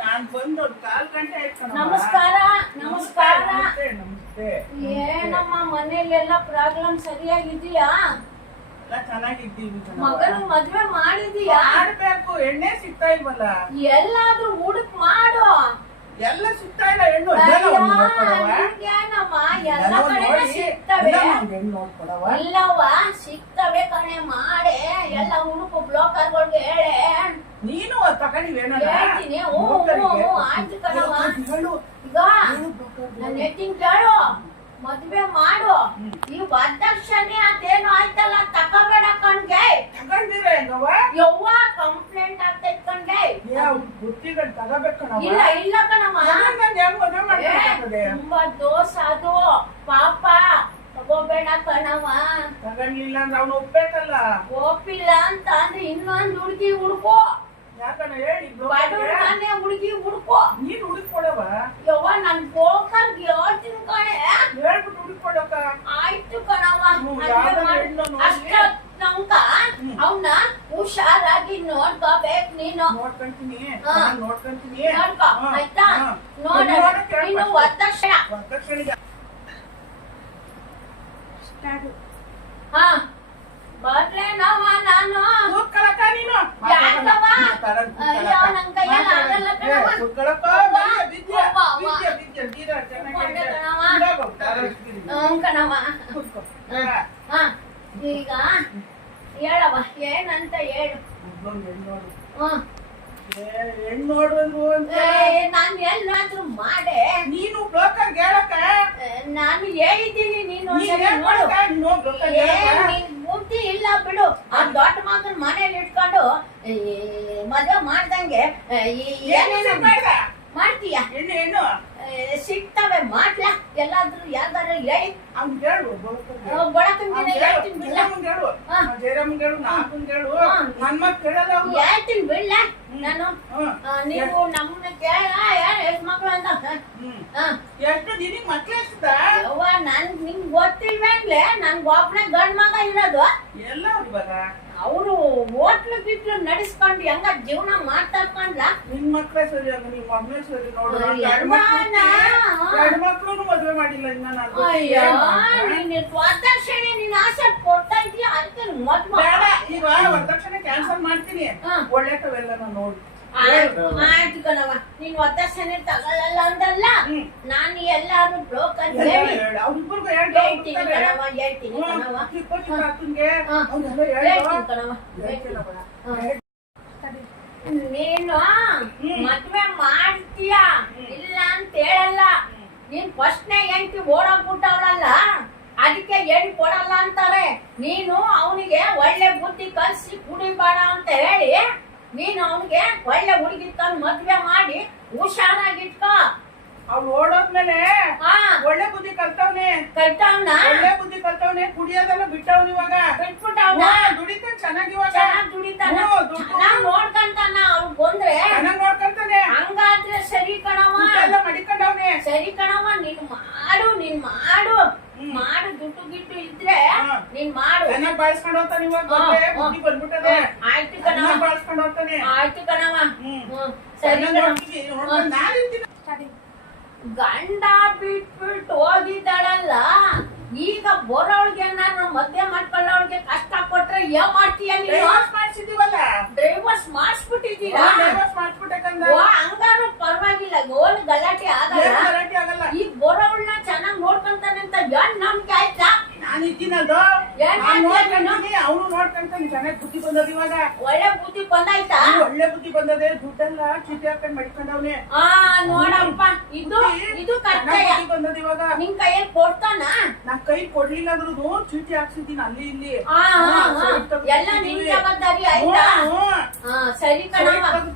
ನಾನ್ ಬಂದು ಒಂದ್ ಕಾಲ್ ಗಂಟೆ ಆಯ್ತು ಕಣವ್ವ. ನಮಸ್ಕಾರ ನಮಸ್ಕಾರ. ನಮಸ್ತೆ ನಮಸ್ತೆ. ಏನಮ್ಮ ಮನೇಲೆಲ್ಲ ಪ್ರಾಬ್ಲಮ್ ಸರಿಯಾಗಿದೆಯಾ ಎಲ್ಲ ಚೆನ್ನಾಗಿದ್ದೀವಿ ಕಣವ್ವ. ಮಗನ ಮದ್ವೆ ಮಾಡಿದೀಯಾ ಮಾಡ್ಬೇಕು ಎಣ್ಣೆ ಸಿಗ್ತಾ ಇಲ್ವಲ್ಲ? ಎಲ್ಲಾದ್ರೂ ಹುಡುಕ್ ಮಾಡು. ಎಲ್ಲ ಸಿಗ್ತಾ ಇಲ್ಲ ಹೆಣ್ಣು ಒಂದ್ ಎಲ್ಲ ಎಲ್ಲ ಒಂದ್ ಕಡೆ ನೋಡಿ, ಸಿಗ್ತವೆ. ಎಲ್ಲ ಒಂದ್ ಹೆಣ್ಣು. ಎಲ್ಲವ ಸಿಗ್ತವೆ ಕಣೆ ಮಾಡೆ. ಎಲ್ಲ ಹುಡುಕು ಬ್ಲೋಕರ್ಗಳಿಗೆ ಹೇಳೆ. ನೀನು? ಹೇಳ್ತೀನಿ. ಹ್ಞೂ, ಆಯ್ತು ಕಣವ್ವ. ಈಗ ಹೇಳು ಬ್ರೋಕರ್ಗೆ. ನನ್ನ ಹೆತ್ತಿನ ಕೇಳು ಮದ್ವೆ ಮಾಡು. ಈ ವರದಕ್ಷಿಣೆ ಅದೇನು ಆಯ್ತಲ್ಲ ತಕೋಬೇಡ ಕಣ್ಗೆ? ಯವ್ವ ಕಂಪ್ಲೇಂಟ್ ಆಗ್ತೈತ್ ಕಣ್ಗೆ ಇಲ್ಲ ಇಲ್ಲ ಕಣಮ್ಮ ತುಂಬಾ ದೋಷ ಅದು ಪಾಪ ತಗೋಬೇಡ ಕಣಮ್ಮ ತಗೊಂಡ್ಲಿಲ್ಲ ಅಂದ್ರೆ ಅವ್ನು ಒಪ್ಬೇಕಲ್ಲ ಒಪ್ಪಿಲ್ಲ ಅಂತ ಅಂದ್ರೆ ಇನ್ನೊಂದ್ ಹುಡುಗಿ ಹುಡ್ಕೋ ಬಡವ್ರ. ಮನೆ ಹುಡುಗಿ ಹುಡ್ಕೋ. ನೀನ್ ಹುಡುಕೊಡವ ಯವ್ವ ನನ್ ಹೇಳ್ತೀನಿ ಕಣೆ. ಹೇಳ್ಬಿಟ್ಟು ಆಯ್ತು ಕಣವ ಅವನ್ನ ಹುಷಾರಾಗಿ ನೋಡ್ಕೋಬೇಕು ನೀನು. ನೋಡ್ಕೊಂತೀನಿ. ನೋಡ್ಕೊ ಆಯ್ತಾ. ನೋಡ ನೀನು ಹಾ. ಬರ್ಲೇನವ ನಾನು ಈಗ ಹೇಳವ ಏನಂತ ಹೇಳು ನಾನ್ ಎಲ್ಲಾದ್ರೂ ಮಾಡೆ ನೀನು ಬ್ರೋಕರ್ ಹೇಳಕ್ಕ ಏ, ನಾನು ಹೇಳಿದ್ದೀನಿ ನೀನು ನೋಡು ಬುದ್ಧಿ ಇಲ್ಲ ಬಿಡು. ಆ ದೊಡ್ಡ ಮಗನ ಮನೇಲಿ ಇಟ್ಕೊಂಡು ಮದುವೆ ಮಾಡ್ದಂಗೆ ಏನೇನು ಮಾಡ್ತೀಯ? ಸಿಗ್ತವೆ ಮಾಡ್ಲಾ? ಎಲ್ಲಾದ್ರೂ ಯಾವ್ದಾರು ಹೇಳಿ. ಅವ್ನ್ ಹೇಳು ಹೇಳು, ಹೇಳ್ತೀನಿ ಬಿಡ್ಲ? ಜಯರಾಮಂಗ್ ಹೇಳು. ಹಾ. ಜಯರಾಮಂಗ್ ಹೇಳು, ನಾಲ್ಕಂಗ್ ಹೇಳು. ಹಾ. ನನ್ ಮಾತ್ ಕೇಳಲ್ಲ ಅವ್ರು. ಹೇಳ್ತೀನಿ ಬಿಡ್ಲ? ನಾನು ನೀವು ನಮ್ಮನ್ನ ಕೇಳ ಯಾರು ಹೆಣ್ಮಕ್ಳು ಅಂತ. ಹ್ಮ್. ಎಷ್ಟು ನಿನಗ್ ಮಕ್ಳು ಎಷ್ಟದ ಯವ್ವ ನನ್ ನಿಂಗ್ ಗೊತ್ತಿಲ್ವೇನ್ಲೆ ನನ್ ಒಬ್ನೇ ಗಂಡ್ ಮಗ ಇರೋದು. ಎಲ್ಲ ಅವ್ರು ಇವಾಗ ಅವರು ಹೋಟ್ಲು ಬಿಟ್ಲು ನಡೆಸ್ಕೊಂಡು ಹೆಂಗ ಜೀವನ ಮಾಡ್ತಾರ್ಕೊಂಡ್ಲ ನಿನ್ ಮಕ್ಳೇ ಸರಿ ಆಗ ನಿಮ್ ಮಗ್ನೇ ಸರಿ ನೋಡು. ಮಕ್ಳು ಮದ್ವೆ ಮಾಡಿಲ್ಲ ಇನ್ನ ನಾನು ಅಯ್ಯೋ ನೀನ್ ವರದಕ್ಷಿಣೆ ನೀನ್ ಆಸೆ ಕೊಡ್ತಾ ಇದೀಯ? ಅದಕ್ಕೆ ಮದ್ವೆ ಈಗ ವರದಕ್ಷಿಣೆ ಕ್ಯಾನ್ಸಲ್ ಮಾಡ್ತೀನಿ. ಒಳ್ಳೆ ಒಳ್ಳೆತವೆಲ್ಲ ನಾನು ನೋಡಿ. ಆಯ್ತು ಕಣವ ನೀನ್ ತಗೊಳ್ಳಲ್ಲ ಅಂದಲ್ಲ. ನಾನು ಎಲ್ಲಾರು ಬ್ರೋಕರ್ ಹೇಳ್ತೀನಿ ಕಣವ ಹೇಳ್ತೀನಿ ಕಣವ ಹೇಳ್ತೀನಿ ಕಣವ. ನೀನು. ಮದ್ವೆ ಮಾಡ್ತೀಯ? ಇಲ್ಲ ಅಂತ ಹೇಳಲ್ಲ? ನೀನ್ ಫಸ್ಟ್ನೇ ಎಂಟಿ ಓಡೋಗ್ಬಿಟ್ಟವಳಲ್ಲ? ಅದಕ್ಕೆ ಎಣ್ ಕೊಡಲ್ಲ ಅಂತಾರೆ. ನೀನು ಅವನಿಗೆ ಒಳ್ಳೆ ಬುದ್ಧಿ ಕಲ್ಸಿ ಕುಡಿಬೇಡ ಅಂತ ಹೇಳಿ ನೀನು ಅವನಿಗೆ ಒಳ್ಳೆ ಹುಡುಗಿ ತಂದು ಮದ್ವೆ ಮಾಡಿ ಹುಷಾರಾಗಿಟ್ಕೋ. ಅವ್ನು ಓಡೋದ್ಮೇಲೆ ಒಳ್ಳೆ ಬುದ್ಧಿ ಕಲ್ತವ್ನೆ. ಕಲ್ತವ್ನ? ಒಳ್ಳೆ ಬುದ್ಧಿ ಕಲ್ತವ್ನೆ. ಕುಡಿಯೋದನ್ನ ಬಿಟ್ಟವ್ನ ಇವಾಗ. ಬಿಟ್ಬಿಟ್ಟವ್ನ? ದುಡಿತಾನ ಚೆನ್ನಾಗಿ ಇವಾಗ. ಚೆನ್ನಾಗಿ ದುಡಿತಾನ. ಚೆನ್ನಾಗ್ ನೋಡ್ಕಂತಾನ ಅವ್ರು ಬಂದ್ರೆ? ಚೆನ್ನಾಗಿ ನೋಡ್ಕೊಂತಾನೆ. ಹಂಗಾದ್ರೆ ಸರಿ ಕಣವ ಎಲ್ಲ ಮಡಿಕೊಂಡವ್ನೆ. ಸರಿ ಕಣವ ನೀನ್ ಮಾಡು ನೀನ್ ಮಾಡು. ಮಾಡು ದುಡ್ಡು ಗಿಟ್ಟು ಇದ್ರೆ. ನೀನ್ ಮಾಡು. ಚೆನ್ನಾಗ್ ಬಾಳ್ಸ್ಕೊಂಡ್ ಹೋಗ್ತಾನೆ ಇವಾಗ. ಬುದ್ಧಿ ಬಂದ್ಬಿಟ್ಟದೆ. ಆಯ್ತು ಕಣವ ಬಾಳ್ಸ್ಕೊಂಡ್ ಹೋಗ್ತಾನೆ. ಆಯ್ತು ಕಣವ. ಸರಿ ಕಣವ ಇರ್ತೀನಿ. ಗಂಡ ಬಿಟ್ಬಿಟ್ಟು ಹೋಗಿದ್ದಾಳಲ್ಲ ಈಗ ಬರೋಳ್ಗೆ ನಾನು ಮದ್ವೆ ಮಾಡ್ಕೊಳ್ಳೋಳ್ಗೆ ಕಷ್ಟ ಕೊಟ್ರೆ ಏನ್ ಮಾಡ್ತೀಯ ನೀನು? ಮಾಡ್ಸಿದೀವಲ್ಲ ಡ್ರೈವರ್ಸ್ ಮಾಡಿಸ್ಬಿಟ್ಟಿದ್ದೀರಾ? ಹಂಗಾರು ಪರವಾಗಿಲ್ಲ. ಗೋಲ್ ಗಲಾಟೆ ಆಗಲ್ಲ. ಗಲಾಟೆ ಆಗಲ್ಲ? ಈಗ ಬರೋಳ್ನ ಚೆನ್ನಾಗಿ ನೋಡ್ಕೊಂತಾನೆ ಅಂತ ಏನ್ ನಮ್ಗೆ ಆಯ್ತಾ? ನಾನು ಇದ್ದೀನಲ್ದು ಅವನು ನೋಡ್ಕೊಂತಾನೆ ಚೆನ್ನಾಗ್ ಬುದ್ಧಿ ಬಂದದ ಇವಾಗ. ಒಳ್ಳೆ ಬುದ್ಧಿ ಬಂದಾಯ್ತಾ? ಒಳ್ಳೆ ಬುದ್ಧಿ ಬಂದದೆ ದುಡ್ಡೆಲ್ಲ ಚೀಟಿ ಹಾಕೊಂಡ್ ಮಡಿಕೊಂಡವ್ನೆ. ಆ ನೋಡಪ್ಪ. ಇದು ಇದು ಕಟ್ ಬುದ್ಧಿ ಬಂದದ ಇವಾಗ. ನಿನ್ ಕೈಯಲ್ಲಿ ಕೊಡ್ತಾನ? ನನ್ ಕೈ ಕೊಡ್ಲಿಲ್ಲ ಅಂದ್ರೂ ಚೀಟಿ ಹಾಕ್ಸಿದ್ದೀನಿ ಅಲ್ಲಿ ಇಲ್ಲಿ. ಎಲ್ಲ ನಿನ್ ಜವಾಬ್ದಾರಿ ಆಯ್ತಾ? ಸರಿ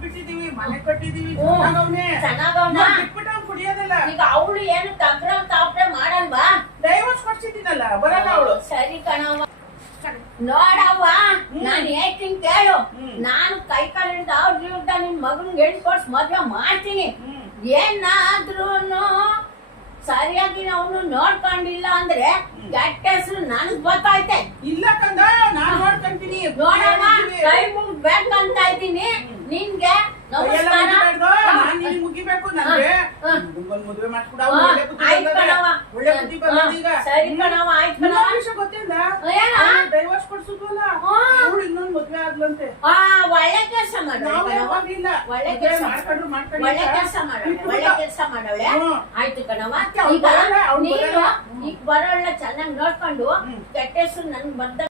ಬಿಟ್ಟಿದೀವಿ ಮನೆ ಕಟ್ಟಿದೀವಿ ಚೆನ್ನಾಗವ್ನ. ಬಿಟ್ಬಿಟ್ಟು ಅವ್ನು ಕುಡಿಯೋದಲ್ಲ. ಈಗ ಅವಳು ಏನು ಸರಿ ಕಣವ ನೋಡವ್ವ ನಾನ್ ಹೇಳ್ತೀನಿ ಕೇಳು. ನಾನು ಕೈ ಕಾಲು ಹಿಡ್ದು ಅವ್ರ ಜೀವದ ನಿನ್ ಮಗನ್ ಹೇಳ್ಕೊಡ್ಸ್ ಮದ್ವೆ ಮಾಡ್ತೀನಿ. ಏನಾದ್ರೂನು ಸರಿಯಾಗಿ ಅವನು ನೋಡ್ಕೊಂಡಿಲ್ಲ ಅಂದ್ರೆ ಕೆಟ್ಟ ಹೆಸರು ನನಗ್ ಗೊತ್ತಾಯ್ತೆ. ಇಲ್ಲ ಕಂದ ನಾನ್ ನೋಡ್ಕೊಂತೀನಿ. ನೋಡವ್ವ ಕೈ ಮುಗ್ಬೇಕಂತ ಇದ್ದೀನಿ. ನಿನ್ಗೆ ಮುಗಿಬೇಕು ನನ್ಗೆ ಮದ್ವೆ ಹಾ, ಅವ್ನು ಒಳ್ಳೆ ಬುದ್ಧಿ ಆಯ್ತ್ ಬಂದದೆ. ಕಣವ್ವ. ಒಳ್ಳೆ ಬುದ್ಧಿ ಬಂದದೆ ಈಗ ಹಾ, ಸರಿ ಕಣವ್ವ, ಆಯ್ತ್ ಕಣವ್ವ. ಇನ್ನೊಂದ್ ವಿಷಯ ಗೊತ್ತಿಲ್ಲ ಏನ? ಡೈವರ್ಸ್ ಕೊಡ್ಸಿದ್ವಲ್ಲ ಹಾ. ಅವ್ಳು ಆ ಒಳ್ಳೆ ಕೆಲಸ ನಾವೇ. ಒಳ್ಳೆ ಕೆಲಸ ಮಾಡ್ಕೊಂಡ್ರು ಮಾಡ್ಕೊಂಡ್ರು ಒಳ್ಳೆ ಕೆಲಸ ಮಾಡೋಳೆ ಬಿಟ್ಬಿಟ್ಟು ಒಳ್ಳೆ ಕೆಲಸ ಮಾಡೋಳೆ ಹ್ಮ್. ಆಯ್ತು ಕಣವ ಈಗ ಬರಲ್ಲ, ಅವ್ಳು ನೀನು ಬರಲ್ಲ. ಈಗ ಬರೋಳ್ನ ಚೆನ್ನಾಗಿ ನೋಡ್ಕೊಂಡು. ಕೆಟ್ಟ ಹೆಸರು ನನ್ಗೆ ಬಂದ